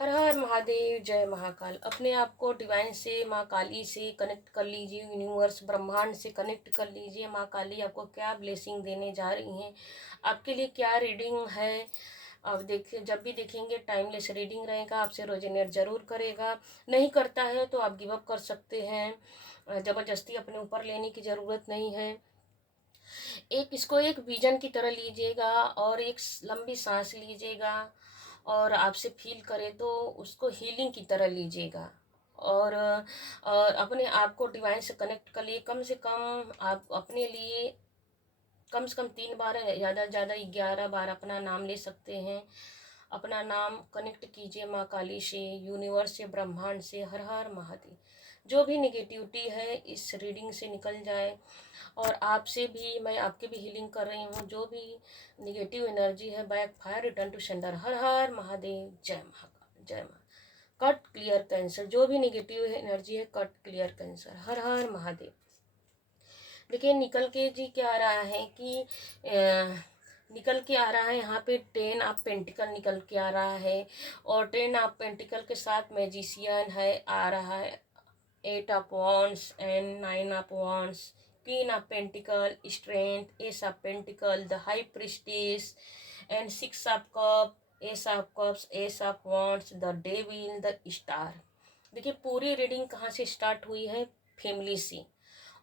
हर हर महादेव, जय महाकाल। अपने आप को डिवाइन से, माँ काली से कनेक्ट कर लीजिए, यूनिवर्स ब्रह्मांड से कनेक्ट कर लीजिए। माँ काली आपको क्या ब्लेसिंग देने जा रही हैं, आपके लिए क्या रीडिंग है। अब देखिए, जब भी देखेंगे टाइमलेस रीडिंग रहेगा, आपसे रेजोनेट जरूर करेगा। नहीं करता है तो आप गिव अप कर सकते हैं, ज़बरदस्ती अपने ऊपर लेने की ज़रूरत नहीं है। एक इसको एक विजन की तरह लीजिएगा और एक लंबी सांस लीजिएगा और आपसे फील करे तो उसको हीलिंग की तरह लीजिएगा। और अपने आप को डिवाइन से कनेक्ट कर लिए। कम से कम आप अपने लिए कम से कम 3 बार, ज़्यादा से ज़्यादा 11 बार अपना नाम ले सकते हैं। अपना नाम कनेक्ट कीजिए माँ काली से, यूनिवर्स से, ब्रह्मांड से। हर हर महादेव। जो भी निगेटिविटी है इस रीडिंग से निकल जाए। और आपसे भी, मैं आपकी भी हीलिंग कर रही हूँ। जो भी निगेटिव एनर्जी है, back fire, return to sender. हर हर महादेव, जय महाकाल, जय महा। Cut clear cancer. जो भी निगेटिव एनर्जी है, कट क्लियर कैंसर। हर हर महादेव। देखिए, निकल के जी क्या आ रहा है कि निकल के आ रहा है यहाँ पे 10 ऑफ पेंटिकल निकल के आ रहा है। और 10 ऑफ पेंटिकल के साथ मैजिशियन है आ रहा है। 8 of wands and 9 of wands, queen of pentacle, strength, S of pentacle, the high priestess and 6 of cup, S of cups, S of wands, the devil, the star. देखिए, पूरी reading कहाँ से start हुई है? Family से।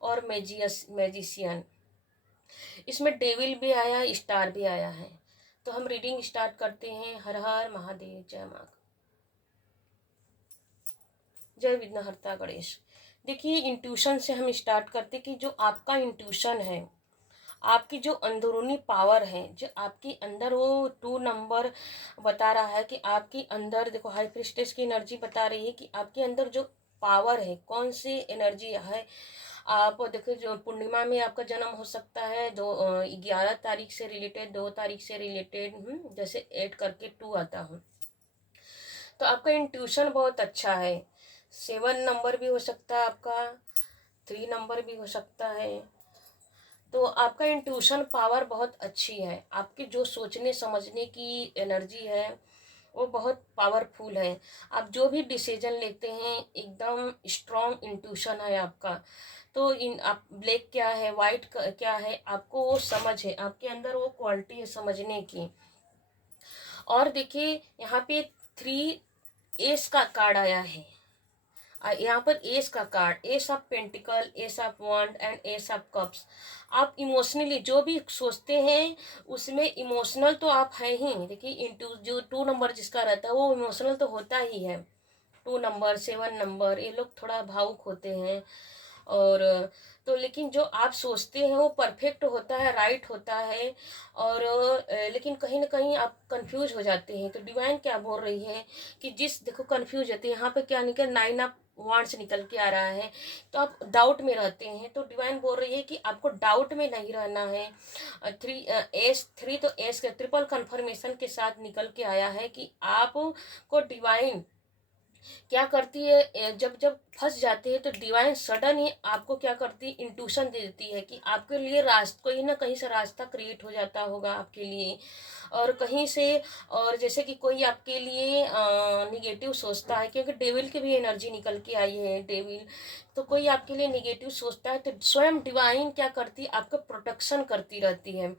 और magician, इसमें devil भी आया, स्टार भी आया है। तो हम रीडिंग स्टार्ट करते हैं। हर हर महादेव, जय माँ, जय विघ्नहर्ता गणेश। देखिए, इंट्यूशन से हम स्टार्ट करते कि जो आपका इंट्यूशन है, आपकी जो अंदरूनी पावर है, जो आपके अंदर वो 2 नंबर बता रहा है कि आपके अंदर, देखो हाई प्रिस्टेस की एनर्जी बता रही है कि आपके अंदर जो पावर है, कौन सी एनर्जी है। आप देखो, जो पूर्णिमा में आपका जन्म हो सकता है, 11 तारीख से रिलेटेड, 2 तारीख से रिलेटेड, जैसे 8 करके 2 आता हूँ, तो आपका इंट्यूशन बहुत अच्छा है। 7 नंबर भी हो सकता है आपका, 3 नंबर भी हो सकता है। तो आपका इंट्यूशन पावर बहुत अच्छी है। आपकी जो सोचने समझने की एनर्जी है वो बहुत पावरफुल है। आप जो भी डिसीजन लेते हैं, एकदम स्ट्रॉन्ग इंट्यूशन है आपका। तो इन आप ब्लैक क्या है, वाइट क्या है, आपको वो समझ है, आपके अंदर वो क्वालिटी है समझने की। और देखिए, यहाँ पे 3 एस का कार्ड आया है। यहाँ पर एस का card, ace of pentacle, ace of wand and ace of cups. आप इमोशनली जो भी सोचते हैं उसमें इमोशनल तो आप हैं ही। देखिए, इंटू जो 2 नंबर जिसका रहता है वो इमोशनल तो होता ही है। 2 नंबर, 7 नंबर, ये लोग थोड़ा भावुक होते हैं। और तो लेकिन जो आप सोचते हैं वो परफेक्ट होता है, राइट होता है। और लेकिन कहीं ना कहीं आप कंफ्यूज हो जाते हैं। तो डिवाइन क्या बोल रही है कि जिस, देखो कंफ्यूज होते हैं, यहाँ पे क्या निकल, 9 ऑफ वॉन्ड्स निकल के आ रहा है। तो आप डाउट में रहते हैं, तो डिवाइन बोल रही है कि आपको डाउट में नहीं रहना है। 3 तो एस के ट्रिपल कंफर्मेशन के साथ निकल के आया है कि आपको डिवाइन क्या करती है, जब जब फंस जाते हैं तो डिवाइन सडन ही आपको क्या करती है, इंट्यूशन दे देती है कि आपके लिए रास्ता, कहीं ना कहीं से रास्ता क्रिएट हो जाता होगा आपके लिए। और कहीं से, और जैसे कि कोई आपके लिए निगेटिव सोचता है, क्योंकि डेविल की भी एनर्जी निकल के आई है, डेविल। तो कोई आपके लिए निगेटिव सोचता है तो स्वयं डिवाइन क्या करती है, आपको प्रोटेक्शन करती रहती है,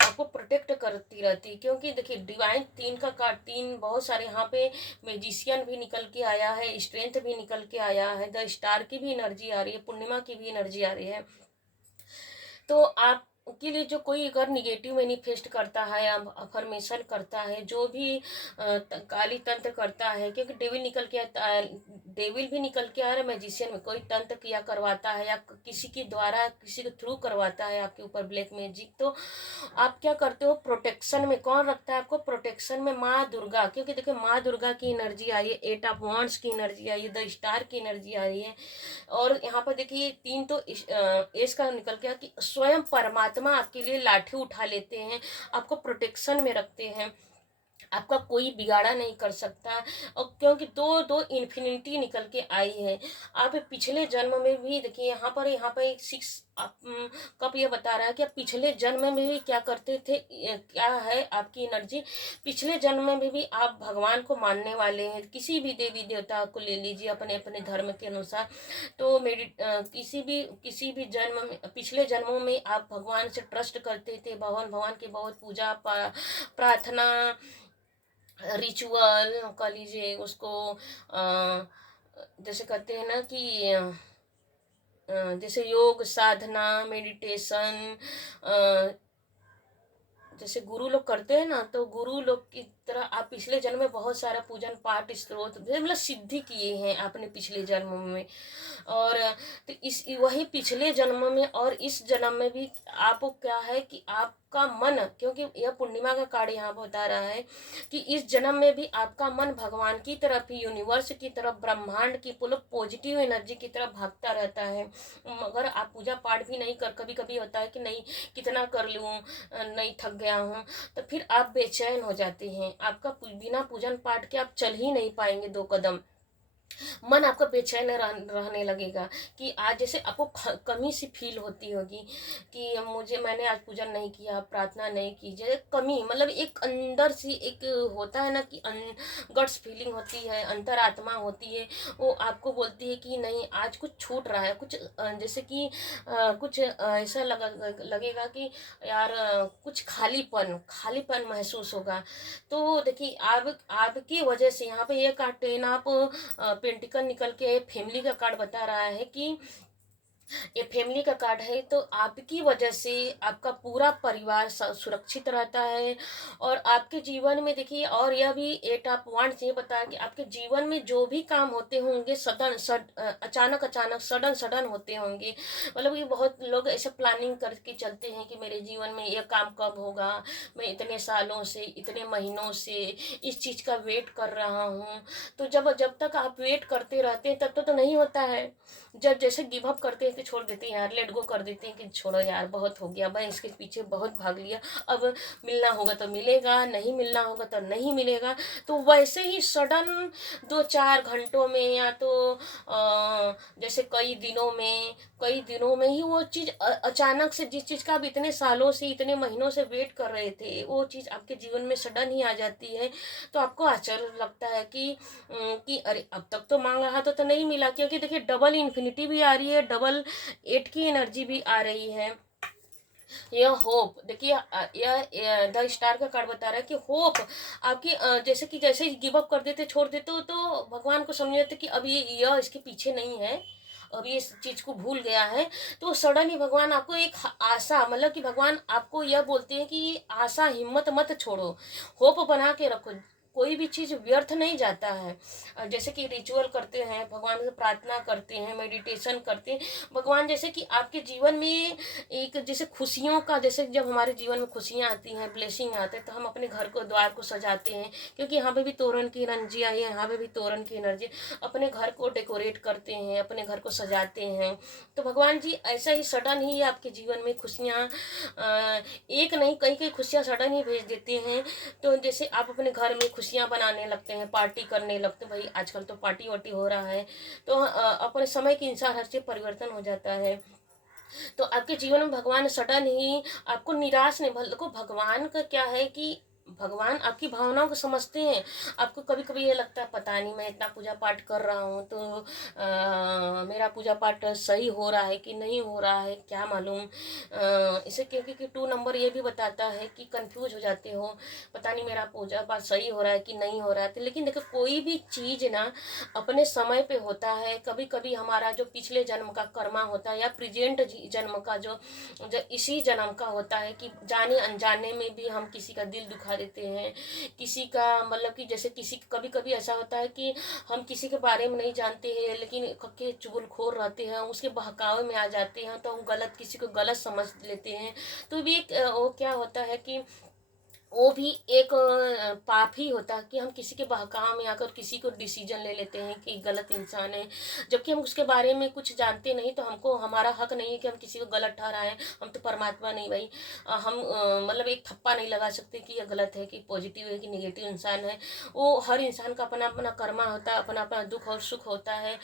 आपको प्रोटेक्ट करती रहती है। क्योंकि देखिए, डिवाइन 3 का कार्ड, 3 बहुत सारे यहाँ पे मैजिशियन भी निकल के आया है, स्ट्रेंथ भी निकल के आया है, द स्टार की भी एनर्जी आ रही है, पूर्णिमा की भी एनर्जी आ रही है। तो आपके लिए जो कोई अगर निगेटिव मैनिफेस्ट करता है, अफर्मेशन करता है, जो भी काली तंत्र करता है, क्योंकि डेविल निकल के आता है, डेविल भी निकल के आ रहा है। मैजिशियन में कोई तंत्र किया करवाता है या किसी के द्वारा, किसी के थ्रू करवाता है आपके ऊपर ब्लैक मैजिक, तो आप क्या करते हो, प्रोटेक्शन में कौन रखता है आपको? प्रोटेक्शन में माँ दुर्गा। क्योंकि देखिए, माँ दुर्गा की एनर्जी आई है, 8 ऑफ वॉन्ड्स की एनर्जी आई है, द स्टार की एनर्जी आई है। और यहाँ पर देखिए, 3 तो एस का निकल गया कि स्वयं परमात्मा आपके लिए लाठी उठा लेते हैं, आपको प्रोटेक्शन में रखते हैं। आपका कोई बिगाड़ा नहीं कर सकता। और क्योंकि दो दो इन्फिनिटी निकल के आई है। आप पिछले जन्म में भी देखिए, यहाँ पर एक सिक्स कप ये बता रहा है कि आप पिछले जन्म में भी क्या करते थे, क्या है आपकी एनर्जी। पिछले जन्म में भी आप भगवान को मानने वाले हैं, किसी भी देवी देवता को ले लीजिए अपने अपने धर्म के अनुसार। तो मेरी किसी भी जन्म में, पिछले जन्मों में आप भगवान से ट्रस्ट करते थे, भगवान भगवान की बहुत पूजा प्रार्थना, रिचुअल कह लीजिए उसको। जैसे कहते हैं ना कि जैसे योग साधना, मेडिटेशन, जैसे गुरु लोग करते हैं ना, तो गुरु लोग की तरह आप पिछले जन्म में बहुत सारा पूजन पाठ स्त्रोत मतलब सिद्धि किए हैं आपने पिछले जन्म में। और तो इस वही पिछले जन्म में और इस जन्म में भी आपको क्या है कि आपका मन, क्योंकि यह पूर्णिमा का कार्ड यहाँ बता रहा है कि इस जन्म में भी आपका मन भगवान की तरफ ही, यूनिवर्स की तरफ, ब्रह्मांड की पॉजिटिव एनर्जी की तरफ भागता रहता है। मगर आप पूजा पाठ भी नहीं कर, कभी कभी होता है कि नहीं कितना कर लूँ, नहीं थक गया हूँ, तो फिर आप बेचैन हो जाते हैं। आपका बिना पूजन पाठ के आप चल ही नहीं पाएंगे 2 कदम। मन आपका बेचैन रहने लगेगा कि आज जैसे आपको कमी सी फील होती होगी कि मैंने आज पूजन नहीं किया, प्रार्थना नहीं की, जैसे कमी, मतलब एक अंदर सी एक होता है ना कि गट्स फीलिंग होती है, अंतरात्मा होती है, वो आपको बोलती है कि नहीं आज कुछ छूट रहा है, कुछ जैसे कि कुछ ऐसा लगेगा कि यार कुछ खालीपन खालीपन महसूस होगा। तो देखिए आपकी वजह से यहाँ पे ये कार्ड 10 आप पेंटिकल निकल के फैमिली का कार्ड बता रहा है कि ये फैमिली का कार्ड है। तो आपकी वजह से आपका पूरा परिवार सुरक्षित रहता है। और आपके जीवन में देखिए, और यह भी 8 ऑफ वांड्स ये बताया कि आपके जीवन में जो भी काम होते होंगे अचानक अचानक सडन सडन होते होंगे। मतलब कि बहुत लोग ऐसे प्लानिंग करके चलते हैं कि मेरे जीवन में यह काम कब होगा, मैं इतने सालों से, इतने महीनों से इस चीज़ का वेट कर रहा हूँ। तो जब जब तक आप वेट करते रहते हैं तब तो नहीं होता है। जब जैसे गिव अप करते हैं कि छोड़ देते हैं यार, लेट गो कर देते हैं कि छोड़ो यार बहुत हो गया, मैं इसके पीछे बहुत भाग लिया, अब मिलना होगा तो मिलेगा, नहीं मिलना होगा तो नहीं मिलेगा। तो वैसे ही सडन 2-4 घंटों में या तो जैसे कई दिनों में ही वो चीज़ अचानक से, जिस चीज़ का आप इतने सालों से, इतने महीनों से वेट कर रहे थे, वो चीज़ आपके जीवन में सडन ही आ जाती है। तो आपको आश्चर्य लगता है कि अरे अब तक तो मांग रहा तो नहीं मिला। क्योंकि देखिए डबल इन्फिनिटी भी आ रही है, डबल 8 की एनर्जी भी आ रही है। यह होप देखिए, यह द स्टार का कार्ड बता रहा है कि होप आपकी जैसे ही गिव अप कर देते, छोड़ देते हो, तो भगवान को समझ जाते कि अब यह इसके पीछे नहीं है, अब ये इस चीज को भूल गया है। तो सडन ही भगवान आपको एक आशा, मतलब कि भगवान आपको यह बोलते हैं कि आशा, हिम्मत मत छोड़ो, होप बना के रखो। कोई भी चीज़ व्यर्थ नहीं जाता है। जैसे कि रिचुअल करते हैं, भगवान से प्रार्थना करते हैं, मेडिटेशन करते हैं, भगवान जैसे कि आपके जीवन में एक जैसे खुशियों का, जैसे जब हमारे जीवन में खुशियाँ आती हैं, ब्लेसिंग आते हैं, तो हम अपने घर को, द्वार को सजाते हैं। क्योंकि यहाँ पे भी तोरण की एनर्जी आई है, यहाँ पे भी तोरण की एनर्जी, अपने घर को डेकोरेट करते हैं, अपने घर को सजाते हैं। तो भगवान जी ऐसा ही सडन ही आपके जीवन में खुशियाँ, एक नहीं कई कई खुशियाँ सडन ही भेज देते हैं। तो जैसे आप अपने घर में खुशियाँ बनाने लगते हैं, पार्टी करने लगते हैं, भाई आजकल तो पार्टी वार्टी हो रहा है, तो अपने समय के अनुसार हर चीज परिवर्तन हो जाता है। तो आपके जीवन में भगवान सडन ही आपको निराश नहीं, देखो भगवान का क्या है कि भगवान आपकी भावनाओं को समझते हैं। आपको कभी कभी ये लगता है पता नहीं मैं इतना पूजा पाठ कर रहा हूँ तो मेरा पूजा पाठ सही हो रहा है कि नहीं हो रहा है, क्या मालूम। इसे क्योंकि 2 नंबर ये भी बताता है कि कंफ्यूज हो जाते हो, पता नहीं मेरा पूजा पाठ सही हो रहा है कि नहीं हो रहा है। तो लेकिन देखो कोई भी चीज़ ना अपने समय पे होता है। कभी कभी हमारा जो पिछले जन्म का कर्मा होता है या प्रेजेंट जन्म का जो जो इसी जन्म का होता है कि जाने अनजाने में भी हम किसी का दिल दुखा देते हैं, किसी का, मतलब कि जैसे किसी कभी कभी ऐसा होता है कि हम किसी के बारे में नहीं जानते हैं लेकिन कक्के चुगलखोर रहते हैं, उसके बहकावे में आ जाते हैं, तो हम गलत किसी को गलत समझ लेते हैं। तो भी एक वो क्या होता है कि वो भी एक पाप ही होता है कि हम किसी के बहकावे में आकर किसी को डिसीजन ले लेते हैं कि गलत इंसान है, जबकि हम उसके बारे में कुछ जानते नहीं। तो हमको हमारा हक नहीं है कि हम किसी को गलत ठहराएं। हम तो परमात्मा नहीं भाई। हम मतलब एक थप्पा नहीं लगा सकते कि यह गलत है कि पॉजिटिव है कि निगेटिव इंसान है। वो हर इंसान का अपना अपना कर्मा होता है, अपना अपना दुख और सुख होता है,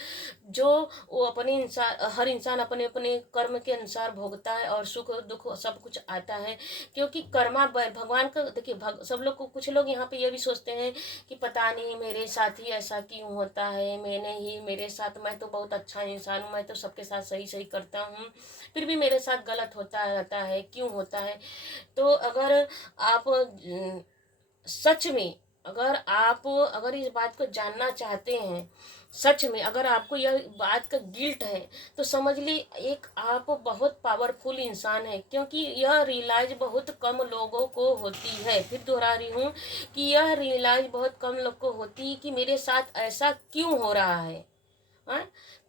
जो वो अपने इंसान, हर इंसान अपने अपने कर्म के अनुसार भोगता है और सुख दुख सब कुछ आता है। क्योंकि कर्मा भगवान का देखिए, सब लोग को, कुछ लोग यहाँ पे ये भी सोचते हैं कि पता नहीं मेरे साथ ही ऐसा क्यों होता है, मैंने ही मेरे साथ, मैं तो बहुत अच्छा इंसान हूँ, मैं तो सबके साथ सही सही करता हूँ, फिर भी मेरे साथ गलत होता रहता है, क्यों होता है। तो अगर आप सच में, अगर इस बात को जानना चाहते हैं, सच में अगर आपको यह बात का गिल्ट है, तो समझ ली एक आप बहुत पावरफुल इंसान है। क्योंकि यह रियलाइज बहुत कम लोगों को होती है, फिर दोहरा रही हूँ कि यह रियलाइज बहुत कम लोग को होती है कि मेरे साथ ऐसा क्यों हो रहा है। हाँ,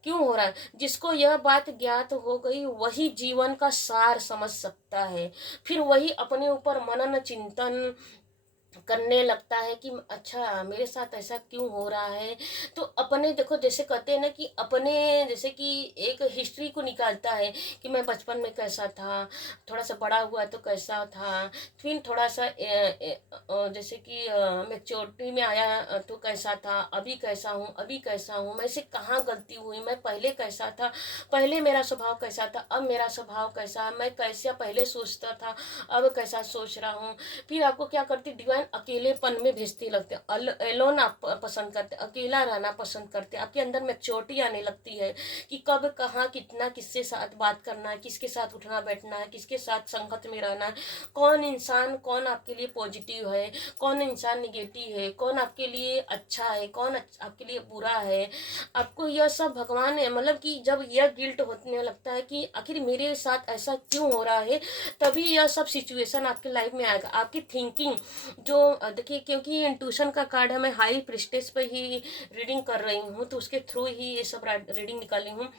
क्यों हो रहा है। जिसको यह बात ज्ञात हो गई वही जीवन का सार समझ सकता है, फिर वही अपने ऊपर मनन चिंतन करने लगता है कि अच्छा मेरे साथ ऐसा क्यों हो रहा है। तो अपने देखो, जैसे कहते हैं ना कि अपने, जैसे कि एक हिस्ट्री को निकालता है कि मैं बचपन में कैसा था, थोड़ा सा बड़ा हुआ तो कैसा था, फिर थोड़ा सा जैसे कि मेच्योरिटी में आया तो कैसा था, अभी कैसा हूँ, अभी कैसा हूँ, मैं से कहाँ गलती हुई, मैं पहले कैसा था, पहले मेरा स्वभाव कैसा था, अब मेरा स्वभाव कैसा है, मैं कैसा पहले सोचता था, अब कैसा सोच रहा हूँ। फिर आपको क्या करती, डिवाइन अकेलेपन में भेजती लगते, एलोन आप पसंद करते, अकेला रहना पसंद करते, आपके अंदर मैच्योरिटी आने लगती है कि कब कहाँ कितना किसके साथ बात करना है, किसके साथ उठना बैठना है, किसके साथ संगत में रहना है, कौन इंसान, कौन आपके लिए पॉजिटिव है, कौन इंसान निगेटिव है, कौन आपके लिए अच्छा है, कौन आपके लिए बुरा है। आपको यह सब भगवान है, मतलब कि जब यह गिल्ट होने लगता है कि आखिर मेरे साथ ऐसा क्यों हो रहा है, तभी यह सब सिचुएशन आपके लाइफ में आएगा। आपकी थिंकिंग जो देखिए, क्योंकि ट्यूशन का कार्ड है, मैं हाई प्रेस्टेज पे ही रीडिंग कर रही हूँ, तो उसके थ्रू ही ये सब रीडिंग निकाली हूँ।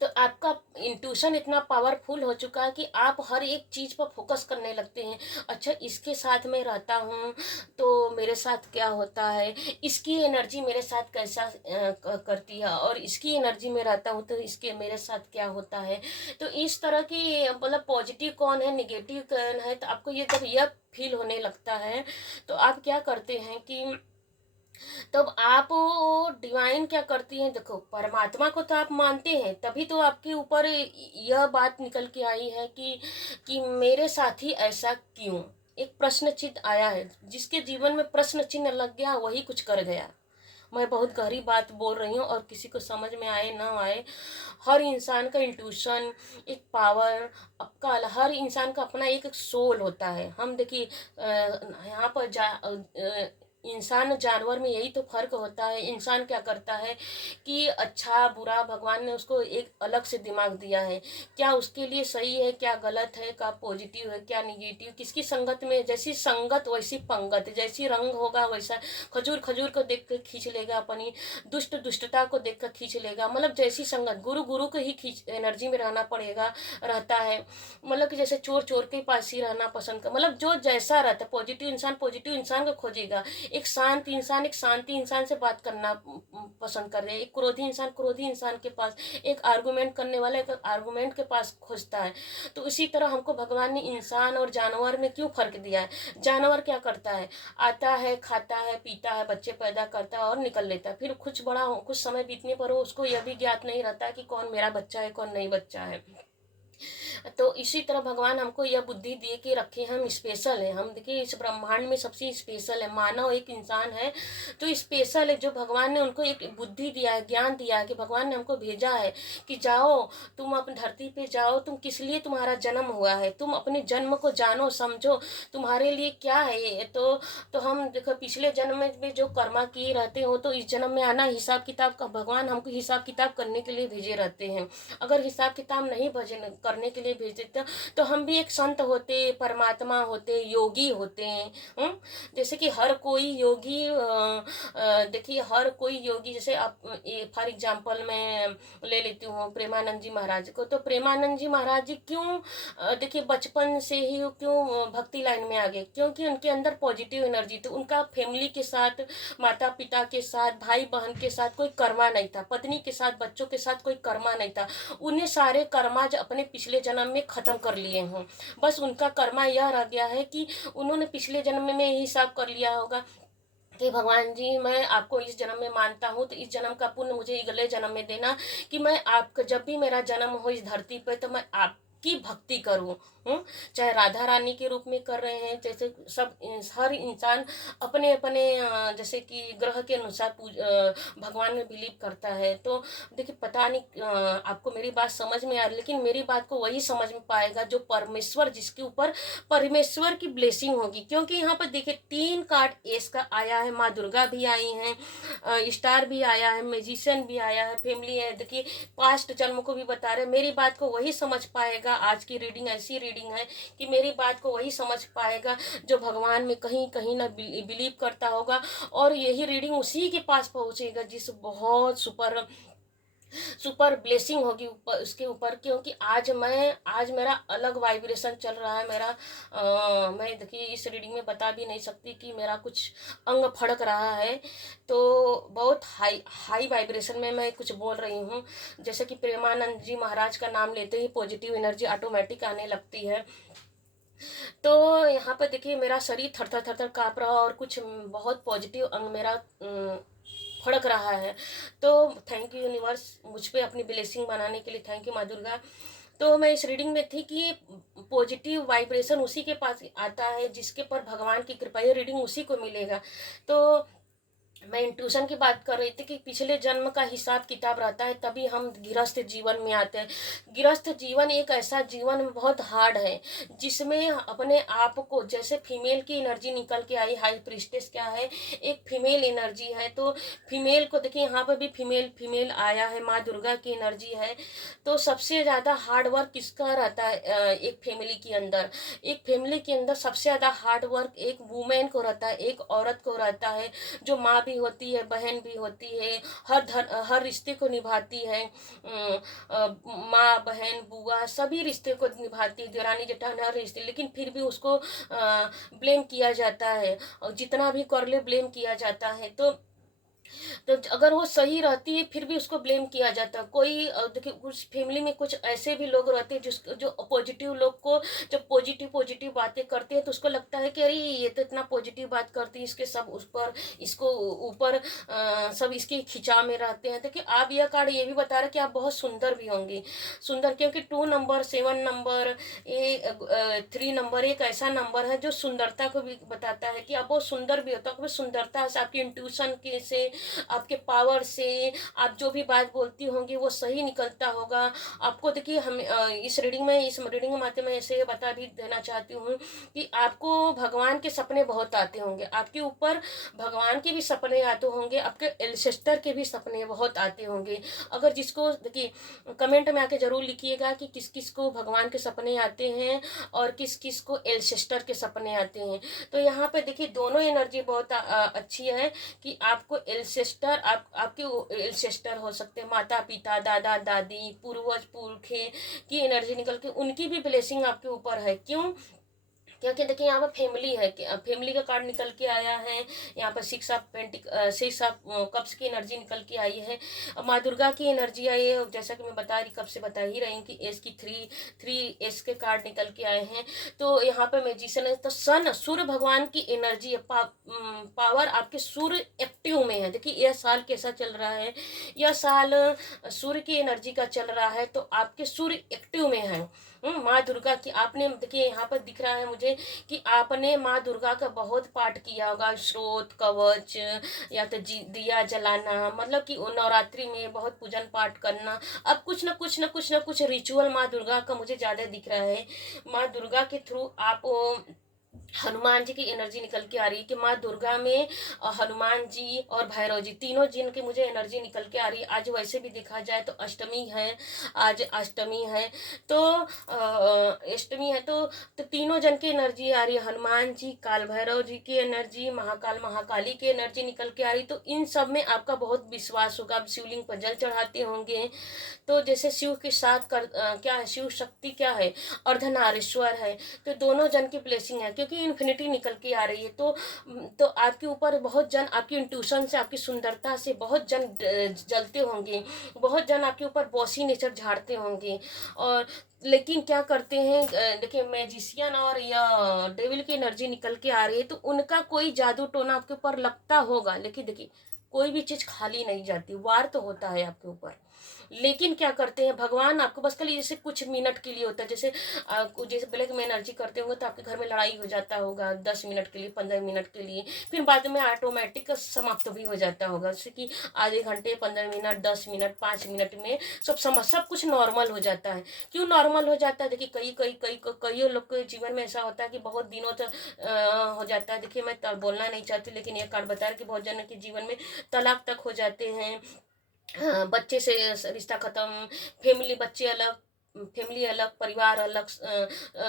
तो आपका इंट्यूशन इतना पावरफुल हो चुका है कि आप हर एक चीज पर फोकस करने लगते हैं। अच्छा, इसके साथ मैं रहता हूँ तो मेरे साथ क्या होता है, इसकी एनर्जी मेरे साथ कैसा करती है, और इसकी एनर्जी में रहता हूँ तो इसके मेरे साथ क्या होता है। तो इस तरह की मतलब पॉजिटिव कौन है, निगेटिव कौन है, तो आपको ये जब यह फील होने लगता है तो आप क्या करते हैं कि तब आप डिवाइन क्या करती हैं, देखो परमात्मा को तो आप मानते हैं, तभी तो आपके ऊपर यह बात निकल के आई है कि मेरे साथ ही ऐसा क्यों। एक प्रश्न चिन्ह आया है, जिसके जीवन में प्रश्न चिन्ह लग गया वही कुछ कर गया। मैं बहुत गहरी बात बोल रही हूँ, और किसी को समझ में आए ना आए, हर इंसान का इंट्यूशन, एक पावर, आपका हर इंसान का अपना एक सोल होता है। हम देखिए यहाँ पर इंसान जानवर में यही तो फर्क होता है। इंसान क्या करता है कि अच्छा बुरा भगवान ने उसको एक अलग से दिमाग दिया है, क्या उसके लिए सही है, क्या गलत है, क्या पॉजिटिव है, क्या निगेटिव, किसकी संगत में, जैसी संगत वैसी पंगत, जैसी रंग होगा वैसा, खजूर खजूर को देख कर खींच लेगा अपनी, दुष्ट दुष्टता को देख कर खींच लेगा। मतलब जैसी संगत, गुरु गुरु को ही खींच एनर्जी में रहना पड़ेगा, रहता है। मतलब कि जैसे चोर चोर के पास ही रहना पसंद कर, मतलब जो जैसा रहता है, पॉजिटिव इंसान पॉजिटिव इंसान को खोजेगा, एक शांत इंसान एक शांति इंसान से बात करना पसंद कर रहे हैं, एक क्रोधी इंसान क्रोधी इंसान के पास, एक आर्गुमेंट करने वाला एक आर्गुमेंट के पास खोजता है। तो इसी तरह हमको भगवान ने इंसान और जानवर में क्यों फर्क दिया है। जानवर क्या करता है, आता है, खाता है, पीता है, बच्चे पैदा करता है और निकल लेता है, फिर कुछ समय बीतने पर उसको यह भी ज्ञात नहीं रहता है कि कौन मेरा बच्चा है कौन नहीं बच्चा है। तो इसी तरह भगवान हमको यह बुद्धि दे के रखे, हम स्पेशल है। हम देखिए इस ब्रह्मांड में सबसे स्पेशल है, मानव एक इंसान है तो स्पेशल है, जो भगवान ने उनको एक बुद्धि दिया है, ज्ञान दिया है, कि भगवान ने हमको भेजा है कि जाओ तुम अपनी धरती पे जाओ, तुम किस लिए तुम्हारा जन्म हुआ है, तुम अपने जन्म को जानो समझो, तुम्हारे लिए क्या है ये। तो हम देखो पिछले जन्म में जो कर्मा किए रहते हो, तो इस जन्म में आना हिसाब किताब का, भगवान हमको हिसाब किताब करने के लिए भेजे रहते हैं। अगर हिसाब किताब नहीं भजन करने के लिए भेज देते हैं। तो हम भी एक संत होते, परमात्मा होते, योगी होते हैं। जैसे कि हर कोई योगी देखिए हर कोई योगी, जैसे आप फॉर एग्जांपल मैं ले लेती हूँ प्रेमानंद जी महाराज को। तो प्रेमानंद जी महाराज जी क्यों देखिए बचपन से ही वो क्यों भक्ति लाइन में आ गए, क्योंकि उनके अंदर पॉजिटिव एनर्जी थी। उनका फैमिली के साथ, माता पिता के साथ, भाई बहन के साथ कोई कर्मा नहीं था, पत्नी के साथ, बच्चों के साथ कोई कर्मा नहीं था। उन्हें सारे कर्मा अपने पिछले जन्म में खत्म कर लिए हों। बस उनका कर्मा यह रह गया है कि उन्होंने पिछले जन्म में ही हिसाब कर लिया होगा कि भगवान जी मैं आपको इस जन्म में मानता हूँ, तो इस जन्म का पुण्य मुझे अगले जन्म में देना, कि मैं आपका जब भी मेरा जन्म हो इस धरती पे तो मैं आपकी भक्ति करूँ। चाहे राधा रानी के रूप में कर रहे हैं, जैसे सब हर इंसान अपने अपने जैसे कि ग्रह के अनुसार भगवान में बिलीव करता है। तो देखिए पता नहीं आपको मेरी बात समझ में आ रही, लेकिन मेरी बात को वही समझ में पाएगा जो परमेश्वर, जिसके ऊपर परमेश्वर की ब्लेसिंग होगी। क्योंकि यहाँ पर देखिए 3 कार्ड एस का आया है, माँ दुर्गा भी आई हैं, स्टार भी आया है, मैजिशियन भी आया है, फैमिली है। देखिए पास्ट जन्म को भी बता रहे, मेरी बात को वही समझ पाएगा। आज की रीडिंग ऐसी रीडिंग है कि मेरी बात को वही समझ पाएगा जो भगवान में कहीं कहीं ना बिलीव करता होगा, और यही रीडिंग उसी के पास पहुंचेगा जिस बहुत सुपर सुपर ब्लेसिंग होगी ऊपर उसके ऊपर। क्योंकि आज मेरा अलग वाइब्रेशन चल रहा है। मैं देखिए इस रीडिंग में बता भी नहीं सकती कि मेरा कुछ अंग फड़क रहा है। तो बहुत हाई हाई वाइब्रेशन में मैं कुछ बोल रही हूँ। जैसे कि प्रेमानंद जी महाराज का नाम लेते ही पॉजिटिव एनर्जी ऑटोमेटिक आने लगती है। तो यहाँ पर देखिए मेरा शरीर थर थर थर थर काँप रहा, और कुछ बहुत पॉजिटिव अंग मेरा फड़क रहा है। तो थैंक यू यूनिवर्स, मुझ पे अपनी ब्लेसिंग बनाने के लिए थैंक यू माँ दुर्गा। तो मैं इस रीडिंग में थी कि पॉजिटिव वाइब्रेशन उसी के पास आता है जिसके पर भगवान की कृपा है, रीडिंग उसी को मिलेगा। तो मैं इंट्यूशन की बात कर रही थी कि पिछले जन्म का हिसाब किताब रहता है, तभी हम गृहस्थ जीवन में आते हैं। गृहस्थ जीवन एक ऐसा जीवन बहुत हार्ड है जिसमें अपने आप को, जैसे फीमेल की एनर्जी निकल के आई, हाई प्रिस्टेस क्या है, एक फीमेल एनर्जी है। तो फीमेल को देखिए यहाँ पर भी फीमेल फीमेल आया है, माँ दुर्गा की एनर्जी है। तो सबसे ज़्यादा हार्ड वर्क किसका रहता है एक फैमिली के अंदर, एक फैमिली के अंदर सबसे ज़्यादा हार्ड वर्क एक वुमेन को रहता है, एक औरत को रहता है, जो माँ भी होती है, बहन भी होती है, हर रिश्ते को निभाती है। माँ बहन बुआ सभी रिश्ते को निभाती है, देरानी जेठानी हर रिश्ते। लेकिन फिर भी उसको ब्लेम किया जाता है, और जितना भी कर ले ब्लेम किया जाता है। तो अगर वो सही रहती है फिर भी उसको ब्लेम किया जाता है। कोई देखिए कुछ फैमिली में कुछ ऐसे भी लोग रहते हैं जो पॉजिटिव लोग को जब पॉजिटिव पॉजिटिव बातें करते हैं तो उसको लगता है कि अरे ये तो इतना पॉजिटिव बात करती है, इसके सब उस पर इसको ऊपर सब इसके खिंचाव में रहते हैं। देखिए आप यह कार्ड ये भी बता रहे कि आप बहुत सुंदर भी होंगी, सुंदर, क्योंकि 2 नंबर 7 नंबर 3 नंबर एक ऐसा नंबर है जो सुंदरता को भी बताता है कि आप बहुत सुंदर भी होता है। सुंदरता से, आपकी इंट्यूशन के से, आपके पावर से आप जो भी बात बोलती होंगी वो सही निकलता होगा आपको। देखिए हम इस रीडिंग के माध्यम में ऐसे बता भी देना चाहती हूँ कि आपको भगवान के सपने बहुत आते होंगे, आपके ऊपर भगवान के भी सपने आते होंगे, आपके एंसेस्टर के भी सपने बहुत आते होंगे। अगर जिसको देखिए कमेंट में आके जरूर लिखिएगा कि किस किस को भगवान के सपने आते हैं और किस किस को एंसेस्टर के सपने आते हैं। तो यहाँ पे देखिए दोनों एनर्जी बहुत अच्छी है कि आपको एंसेस्टर आपके एंसेस्टर हो सकते हैं, माता पिता दादा दादी पूर्वज पुरखे की एनर्जी निकल के उनकी भी ब्लेसिंग आपके ऊपर है। क्यों? क्योंकि देखिए यहाँ पर फैमिली है, फैमिली का कार्ड निकल के आया है। यहाँ पर 6 ऑफ कप्स की एनर्जी निकल के आई है, माँ दुर्गा की एनर्जी आई है। जैसा कि मैं बता रही कब से बता ही रही हूँ कि एस की 3 एस के कार्ड निकल के आए हैं। तो यहाँ पर मैजिशियन है, तो सन सूर्य भगवान की एनर्जी है, पावर आपके सूर्य एक्टिव में है। देखिए यह साल कैसा चल रहा है, यह साल सूर्य की एनर्जी का चल रहा है, तो आपके सूर्य एक्टिव में है। माँ दुर्गा की आपने देखिए यहाँ पर दिख रहा है मुझे कि आपने माँ दुर्गा का बहुत पाठ किया होगा, स्रोत कवच या तो दिया जलाना, मतलब कि नवरात्रि में बहुत पूजन पाठ करना। अब कुछ रिचुअल माँ दुर्गा का मुझे ज़्यादा दिख रहा है। माँ दुर्गा के थ्रू आप हनुमान जी की एनर्जी निकल के आ रही है कि माँ दुर्गा में हनुमान जी और भैरव जी तीनों जिन की मुझे एनर्जी निकल के आ रही है। आज वैसे भी देखा जाए तो अष्टमी है, आज अष्टमी है, तो अष्टमी है, तो तीनों जन की एनर्जी आ रही है। हनुमान जी, काल भैरव जी की एनर्जी, महाकाल महाकाली की एनर्जी निकल के आ रही। तो इन सब में आपका बहुत विश्वास होगा। आप शिवलिंग पर जल चढ़ाते होंगे, तो जैसे शिव के साथ क्या है, शिव शक्ति क्या है, अर्धनारीश्वर है। तो दोनों जन की ब्लेसिंग है, क्योंकि इन्फिनिटी निकल के आ रही है। तो आपके ऊपर बहुत जन आपकी इंट्यूशन से, आपकी सुंदरता से बहुत जन जलते होंगे, बहुत जन आपके ऊपर बॉसी नेचर झाड़ते होंगे। और लेकिन क्या करते हैं, देखिए मैजिशियन और या डेविल की एनर्जी निकल के आ रही है, तो उनका कोई जादू टोना आपके ऊपर लगता होगा। लेकिन देखिए कोई भी चीज खाली नहीं जाती, वार तो होता है आपके ऊपर। लेकिन क्या करते हैं भगवान आपको बस खाली जैसे कुछ मिनट के लिए होता है। जैसे ब्लैक में एनर्जी करते होंगे तो आपके घर में लड़ाई हो जाता होगा 10 मिनट के लिए, 15 मिनट के लिए, फिर बाद में ऑटोमेटिक समाप्त भी हो जाता होगा। जैसे कि आधे घंटे, 15 मिनट, 10 मिनट, 5 मिनट में सब कुछ नॉर्मल हो जाता है। क्यों नॉर्मल हो जाता है? देखिए कई कई कई कई लोग के जीवन में ऐसा होता है कि बहुत दिनों तक हो जाता है। देखिए मैं बोलना नहीं चाहती, लेकिन ये कार्ड बता रहा है कि बहुत जन के जीवन में तलाक तक हो जाते हैं। बच्चे से रिश्ता खत्म, फैमिली, बच्चे अलग, फैमिली अलग, परिवार अलग,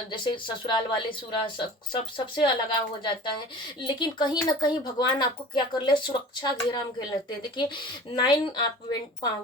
जैसे ससुराल वाले सुरा सब सबसे अलगाव हो जाता है। लेकिन कहीं ना कहीं भगवान आपको क्या कर ले, सुरक्षा घेरा में घेर लेते हैं। देखिए 9 आप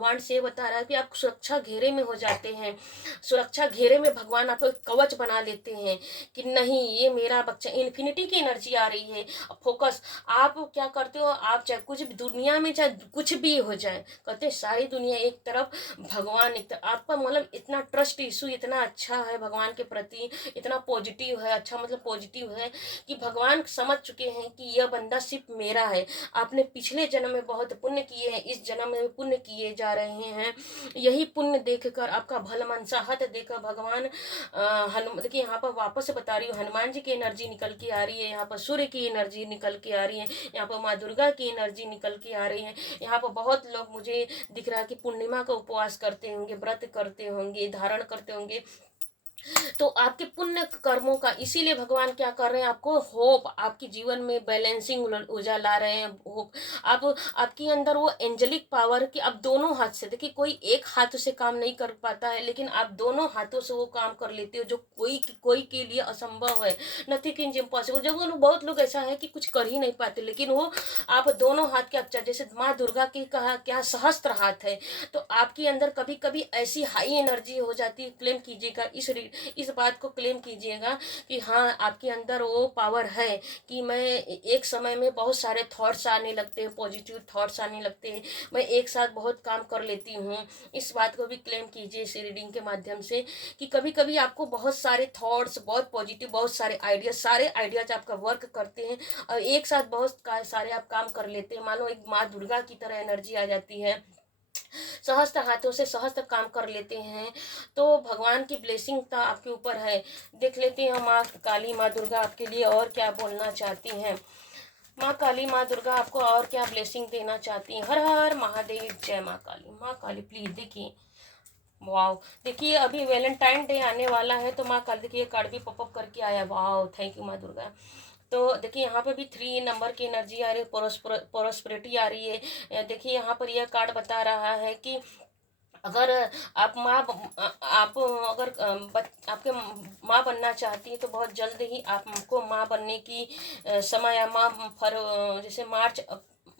वाण से बता रहा है कि आप सुरक्षा घेरे में हो जाते हैं। सुरक्षा घेरे में भगवान आपको एक कवच बना लेते हैं कि नहीं, ये मेरा बच्चा, इन्फिनिटी की एनर्जी आ रही है। फोकस, आप क्या करते हो, आप चाहे कुछ भी दुनिया में, चाहे कुछ भी हो जाए, कहते सारी दुनिया एक तरफ, भगवान एक तरफ। आपका मतलब इतना ट्रस्ट इशू इतना अच्छा है भगवान के प्रति, इतना पॉजिटिव है, अच्छा मतलब पॉजिटिव है कि भगवान समझ चुके हैं कि यह बंदा सिर्फ मेरा है। आपने पिछले जन्म में बहुत पुण्य किए हैं, इस जन्म में पुण्य किए जा रहे हैं। यही पुण्य देखकर, आपका भल मनसाहत देखकर भगवान हनुमान, देखिए यहाँ पर वापस से बता रही हूँ, हनुमान जी की एनर्जी निकल के आ रही है, यहाँ पर सूर्य की एनर्जी निकल के आ रही है, यहाँ पर माँ दुर्गा की एनर्जी निकल के आ रही है। यहाँ पर बहुत लोग मुझे दिख रहा है कि पूर्णिमा का उपवास करते होंगे, व्रत करते होंगे, धारण करते होंगे। तो आपके पुण्य कर्मों का, इसीलिए भगवान क्या कर रहे हैं, आपको होप, आपके जीवन में बैलेंसिंग ऊर्जा ला रहे हैं। होप, आप आपके अंदर वो एंजेलिक पावर कि आप दोनों हाथ से, देखिए कोई एक हाथ से काम नहीं कर पाता है, लेकिन आप दोनों हाथों से वो काम कर लेते हो जो कोई के लिए असंभव है। Nothing is impossible. जब बहुत लोग ऐसा है कि कुछ कर ही नहीं पाते, लेकिन वो आप दोनों हाथ के, अच्छा जैसे माँ दुर्गा की कहा क्या सहस्त्र हाथ है, तो आपके अंदर कभी कभी ऐसी हाई एनर्जी हो जाती है। क्लेम कीजिएगा, इस बात को क्लेम कीजिएगा कि हाँ आपके अंदर वो पावर है कि मैं एक समय में बहुत सारे थॉट्स आने लगते हैं, पॉजिटिव थॉट्स आने लगते हैं, मैं एक साथ बहुत काम कर लेती हूँ। इस बात को भी क्लेम कीजिए इस रीडिंग के माध्यम से कि कभी कभी आपको बहुत सारे थॉट्स, बहुत पॉजिटिव, बहुत सारे आइडियाज आपका वर्क करते हैं और एक साथ बहुत सारे आप काम कर लेते हैं। मान लो एक माँ दुर्गा की तरह एनर्जी आ जाती है, सहस्त्र हाथों से सहस्त्र काम कर लेते हैं। तो भगवान की ब्लेसिंग तो आपके ऊपर है। देख लेते हैं माँ काली, माँ दुर्गा आपके लिए और क्या बोलना चाहती हैं। माँ काली, माँ दुर्गा आपको और क्या ब्लेसिंग देना चाहती हैं। हर हर महादेव, जय माँ काली। माँ काली प्लीज देखिए, वाओ, देखिए अभी वैलेंटाइन डे आने वाला है, तो माँ काली देखिए कार्ड भी पॉपअप करके आया। वाओ, थैंक यू माँ दुर्गा। तो देखिए यहाँ पे भी 3 नंबर की एनर्जी आ रही है, प्रोस्पेरिटी आ रही है। देखिए यहाँ पर यह कार्ड बता रहा है कि अगर आप आप अगर आपके माँ बनना चाहती है, तो बहुत जल्द ही आपको माँ बनने की समय या जैसे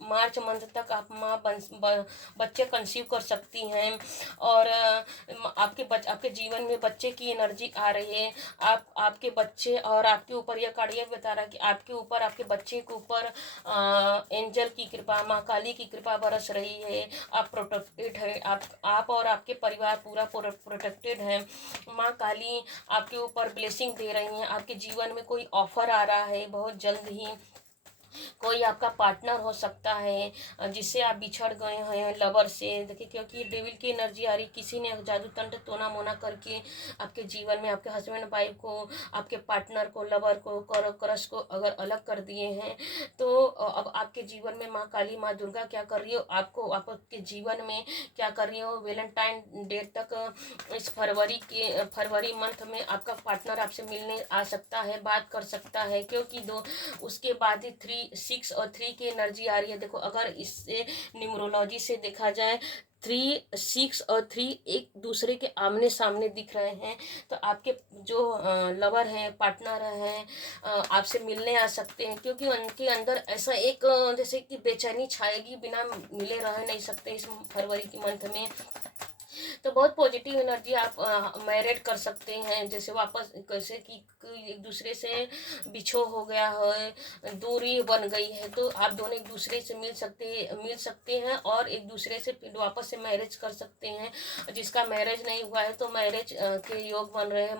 मार्च मंथ तक आप बच्चे कंसीव कर सकती हैं। और आपके जीवन में बच्चे की एनर्जी आ रही है। आपके बच्चे और आपके ऊपर, यह कार्ड ये बता रहा है कि आपके ऊपर, आपके बच्चे के ऊपर एंजल की कृपा, माँ काली की कृपा बरस रही है। आप प्रोटेक्टेड है, आप और आपके परिवार पूरा प्रोटेक्टेड है। माँ काली आपके ऊपर ब्लेसिंग दे रही हैं। आपके जीवन में कोई ऑफर आ रहा है बहुत जल्द ही। कोई आपका पार्टनर हो सकता है जिससे आप बिछड़ गए हैं लवर से। देखिए क्योंकि डेविल की एनर्जी आ रही, किसी ने जादू तंत्र टोना मोना करके आपके जीवन में आपके हस्बैंड वाइफ को, आपके पार्टनर को, लवर को, क्रश को अगर अलग कर दिए हैं तो अब आपके जीवन में माँ काली माँ दुर्गा क्या कर रही हो, आपको आपके जीवन में क्या कर रही हो, वैलेंटाइन डे तक इस फरवरी मंथ में आपका पार्टनर आपसे मिलने आ सकता है, बात कर सकता है। क्योंकि दो उसके बाद ही 3 6 और 3 की एनर्जी आ रही है। देखो अगर इससे न्यूमरोलॉजी से देखा जाए 3 6 और 3 एक दूसरे के आमने सामने दिख रहे हैं तो आपके जो लवर हैं, पार्टनर हैं, आपसे मिलने आ सकते हैं। क्योंकि उनके अंदर ऐसा एक जैसे कि बेचैनी छाएगी, बिना मिले रह नहीं सकते इस फरवरी के मंथ में। तो बहुत पॉजिटिव एनर्जी आप मैरिड कर सकते हैं, जैसे वापस कैसे कि एक दूसरे से बिछो हो गया है, दूरी बन गई है, तो आप दोनों एक दूसरे से मिल सकते हैं और एक दूसरे से फिर वापस से मैरिज कर सकते हैं। जिसका मैरिज नहीं हुआ है तो मैरिज के योग बन रहे हैं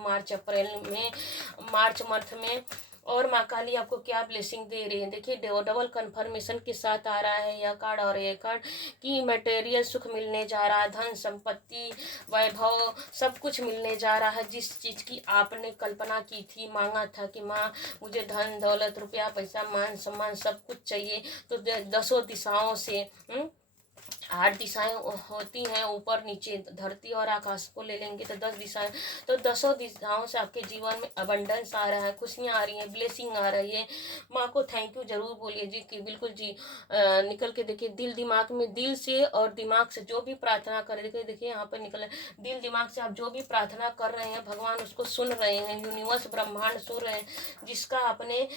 मार्च मंथ में। और माँ काली आपको क्या ब्लेसिंग दे रही है, देखिए डबल कंफर्मेशन के साथ आ रहा है यह कार्ड और ये कार्ड कि मटेरियल सुख मिलने जा रहा है, धन संपत्ति वैभव सब कुछ मिलने जा रहा है। जिस चीज़ की आपने कल्पना की थी, मांगा था कि माँ मुझे धन दौलत रुपया पैसा मान सम्मान सब कुछ चाहिए, तो 10 दिशाओं से 8 दिशाएं होती हैं, ऊपर नीचे धरती और आकाश को ले लेंगे तो 10 दिशाएं, तो 10 दिशाओं से आपके जीवन में अबंडेंस आ रहा है, खुशियाँ आ रही हैं, ब्लेसिंग आ रही है। माँ को थैंक यू जरूर बोलिए जी कि बिल्कुल जी निकल के देखिए दिल दिमाग में, दिल से और दिमाग से जो भी प्रार्थना करें, देखिए यहाँ पर निकल दिल दिमाग से आप जो भी प्रार्थना कर रहे हैं भगवान उसको सुन रहे हैं, यूनिवर्स ब्रह्मांड सुन रहे हैं। जिसका आपने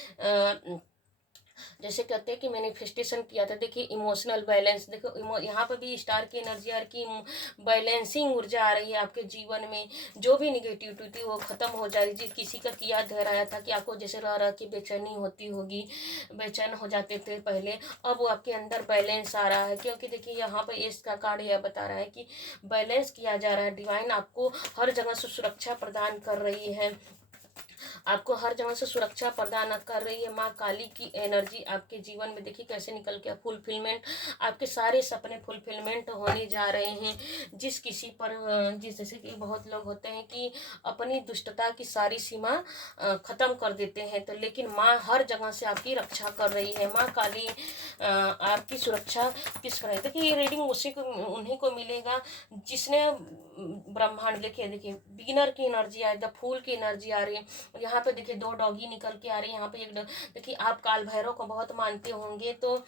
जैसे कहते हैं कि मैनिफेस्टेशन किया था, देखिए इमोशनल बैलेंस, देखो यहाँ पर भी स्टार की एनर्जी आ रही की बैलेंसिंग ऊर्जा आ रही है आपके जीवन में। जो भी निगेटिविटी वो खत्म हो जाएगी। जिस किसी का किया धराया था कि आपको जैसे रह के बेचैनी होती होगी, बेचैन हो जाते थे पहले, अब वो आपके अंदर बैलेंस आ रहा है। क्योंकि देखिए यहाँ पर इसका कार्ड यह बता रहा है कि बैलेंस किया जा रहा है, डिवाइन आपको हर जगह से सुरक्षा प्रदान कर रही है, आपको हर जगह से सुरक्षा प्रदान कर रही है। माँ काली की एनर्जी आपके जीवन में देखिए कैसे निकल के फुलफिलमेंट, आपके सारे सपने फुलफिलमेंट होने जा रहे हैं। जिस किसी पर जैसे कि बहुत लोग होते हैं कि अपनी दुष्टता की सारी सीमा खत्म कर देते हैं, तो लेकिन माँ हर जगह से आपकी रक्षा कर रही है। माँ काली आपकी सुरक्षा किस पर है, देखिए ये रीडिंग उन्हीं को मिलेगा जिसने ब्रह्मांड, देखिए बिगिनर की एनर्जी आ रही है, फूल की एनर्जी आ रही है। यहाँ पे देखिए 2 डॉगी निकल के आ रही है। यहाँ पे एक देखिए आप काल भैरव को बहुत मानते होंगे, तो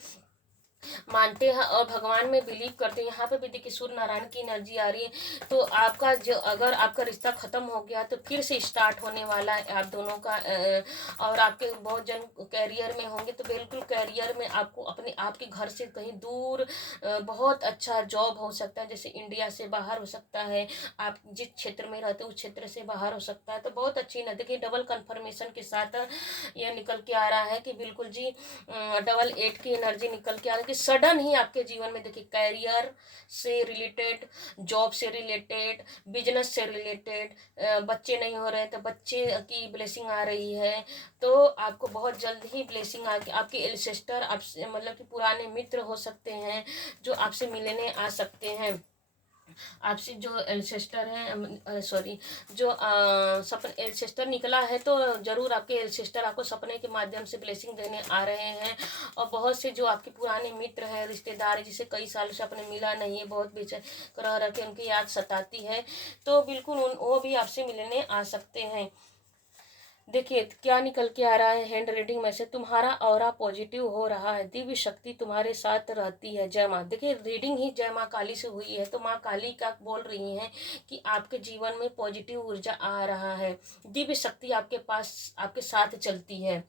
मानते हैं और भगवान में बिलीव करते हैं। यहाँ पे भी देखिए सूर्य नारायण की एनर्जी आ रही है। तो आपका जो अगर आपका रिश्ता खत्म हो गया तो फिर से स्टार्ट होने वाला है आप दोनों का। और आपके बहुत जन कैरियर में होंगे तो बिल्कुल कैरियर में आपको अपने आपके घर से कहीं दूर बहुत अच्छा जॉब हो सकता है, जैसे इंडिया से बाहर हो सकता है, आप जिस क्षेत्र में रहते हो उस क्षेत्र से बाहर हो सकता है। तो बहुत अच्छी ना, देखिए डबल कन्फर्मेशन के साथ यह निकल के आ रहा है कि बिल्कुल जी डबल 8 की एनर्जी निकल के आ रही है कि सडन ही आपके जीवन में देखिए कैरियर से रिलेटेड, जॉब से रिलेटेड, बिजनेस से रिलेटेड, बच्चे नहीं हो रहे तो बच्चे की ब्लेसिंग आ रही है। तो आपको बहुत जल्द ही ब्लेसिंग आपके एंसेस्टर आपसे मतलब कि पुराने मित्र हो सकते हैं जो आपसे मिलने आ सकते हैं। आपसे जो एंसेस्टर हैं सॉरी जो सपन एंसेस्टर निकला है तो जरूर आपके एंसेस्टर आपको सपने के माध्यम से ब्लेसिंग देने आ रहे हैं। और बहुत से जो आपके पुराने मित्र हैं, रिश्तेदार जिसे कई साल से आपने मिला नहीं है, बहुत बेचैन रह रखे उनकी याद सताती है, तो बिल्कुल वो भी आपसे मिलने आ सकते हैं। देखिए क्या निकल के आ रहा है हैंड रीडिंग में से, तुम्हारा ऑरा पॉजिटिव हो रहा है, दिव्य शक्ति तुम्हारे साथ रहती है। जय माँ, देखिए रीडिंग ही जय माँ काली से हुई है, तो माँ काली का बोल रही हैं कि आपके जीवन में पॉजिटिव ऊर्जा आ रहा है, दिव्य शक्ति आपके पास आपके साथ चलती है।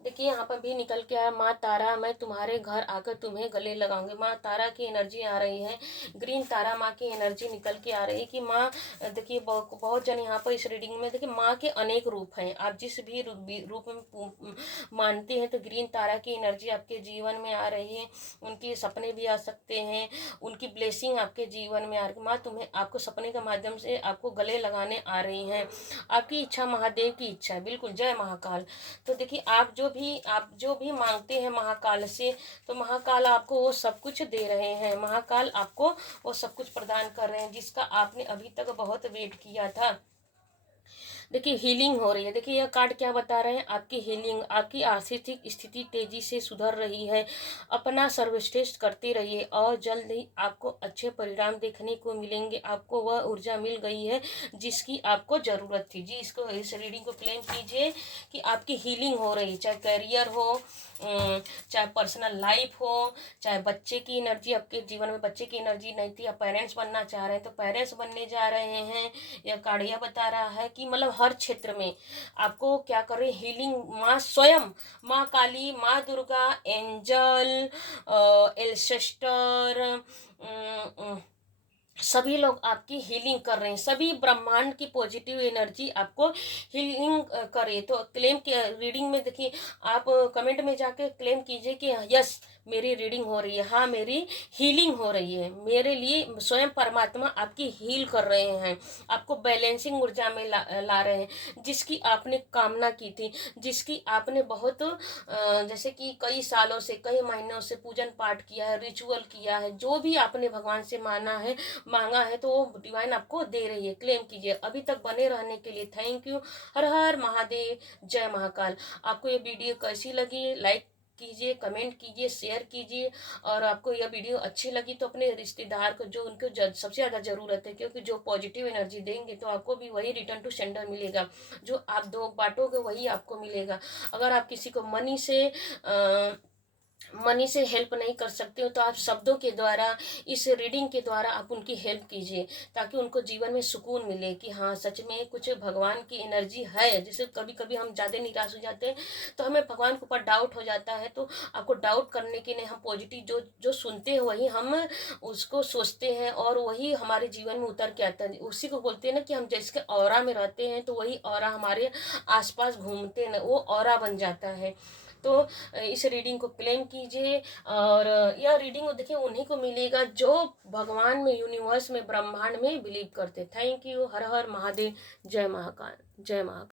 देखिए यहाँ पर भी निकल के आया माँ तारा मैं तुम्हारे घर आकर तुम्हें गले लगाऊंगी। माँ तारा की एनर्जी आ रही है, ग्रीन तारा माँ की एनर्जी निकल के आ रही है कि माँ देखिए बहुत जन यहाँ पर इस रीडिंग में देखिए माँ के अनेक रूप हैं, आप जिस भी रूप में मानते हैं, तो ग्रीन तारा की एनर्जी आपके जीवन में आ रही है। उनके सपने भी आ सकते हैं, उनकी ब्लेसिंग आपके जीवन में आ रही है। माँ तुम्हें आपको सपने के माध्यम से आपको गले लगाने आ रही हैं। आपकी इच्छा महादेव की इच्छा है, बिल्कुल जय महाकाल। तो देखिए आप जो आप जो भी मांगते हैं महाकाल से, तो महाकाल आपको वो सब कुछ दे रहे हैं। महाकाल आपको वो सब कुछ प्रदान कर रहे हैं जिसका आपने अभी तक बहुत वेट किया था। देखिए हीलिंग हो रही है। देखिए यह कार्ड क्या बता रहे हैं, आपकी हीलिंग, आपकी आर्थिक स्थिति तेजी से सुधर रही है। अपना सर्वश्रेष्ठ करते रहिए और जल्द ही आपको अच्छे परिणाम देखने को मिलेंगे। आपको वह ऊर्जा मिल गई है जिसकी आपको ज़रूरत थी। जी, इसको, इस रीडिंग को क्लेम कीजिए कि आपकी हीलिंग हो रही है, चाहे करियर हो, चाहे पर्सनल लाइफ हो, चाहे बच्चे की एनर्जी, आपके जीवन में बच्चे की एनर्जी नहीं थी, आप पेरेंट्स बनना चाह रहे हैं तो पेरेंट्स बनने जा रहे हैं। यह कार्ड यह बता रहा है कि मतलब हर क्षेत्र में आपको क्या कर रही, हीलिंग माँ स्वयं, माँ काली, माँ दुर्गा, एंजल, एल्सेस्टर, सभी लोग आपकी हीलिंग कर रहे हैं। सभी ब्रह्मांड की पॉजिटिव एनर्जी आपको हीलिंग कर रही है। तो क्लेम के रीडिंग में देखिए, आप कमेंट में जाके क्लेम कीजिए कि यस मेरी रीडिंग हो रही है, हाँ मेरी हीलिंग हो रही है, मेरे लिए स्वयं परमात्मा आपकी हील कर रहे हैं, आपको बैलेंसिंग ऊर्जा में ला रहे हैं, जिसकी आपने कामना की थी, जिसकी आपने बहुत जैसे कि कई सालों से, कई महीनों से पूजन पाठ किया है, रिचुअल किया है, जो भी आपने भगवान से मांगा है, तो वो डिवाइन आपको दे रही है। क्लेम कीजिए। अभी तक बने रहने के लिए थैंक यू। हर हर महादेव, जय महाकाल। आपको ये वीडियो कैसी लगी, लाइक कीजिए, कमेंट कीजिए, शेयर कीजिए। और आपको यह वीडियो अच्छी लगी तो अपने रिश्तेदार को, जो उनको सबसे ज़्यादा ज़रूरत है, क्योंकि जो पॉजिटिव एनर्जी देंगे तो आपको भी वही रिटर्न टू सेंडर मिलेगा। जो आप दो बांटोगे वही आपको मिलेगा। अगर आप किसी को मनी से हेल्प नहीं कर सकते हो तो आप शब्दों के द्वारा, इस रीडिंग के द्वारा आप उनकी हेल्प कीजिए, ताकि उनको जीवन में सुकून मिले कि हाँ सच में कुछ भगवान की एनर्जी है। जैसे कभी कभी हम ज़्यादा निराश हो जाते हैं तो हमें भगवान के ऊपर डाउट हो जाता है, तो आपको डाउट करने के लिए हम पॉजिटिव जो जो सुनते हैं वही हम उसको सोचते हैं और वही हमारे जीवन में उतर के आता है। उसी को बोलते हैं ना कि हम जिसके ऑरा में रहते हैं तो वही ऑरा हमारे आसपास घूमते हैं, वो ऑरा बन जाता है। तो इस रीडिंग को क्लेम कीजिए। और यह रीडिंग देखिए उन्हीं को मिलेगा जो भगवान में, यूनिवर्स में, ब्रह्मांड में बिलीव करते। Thank you. हर हर महादेव, जय महाकाल, जय महाकाल।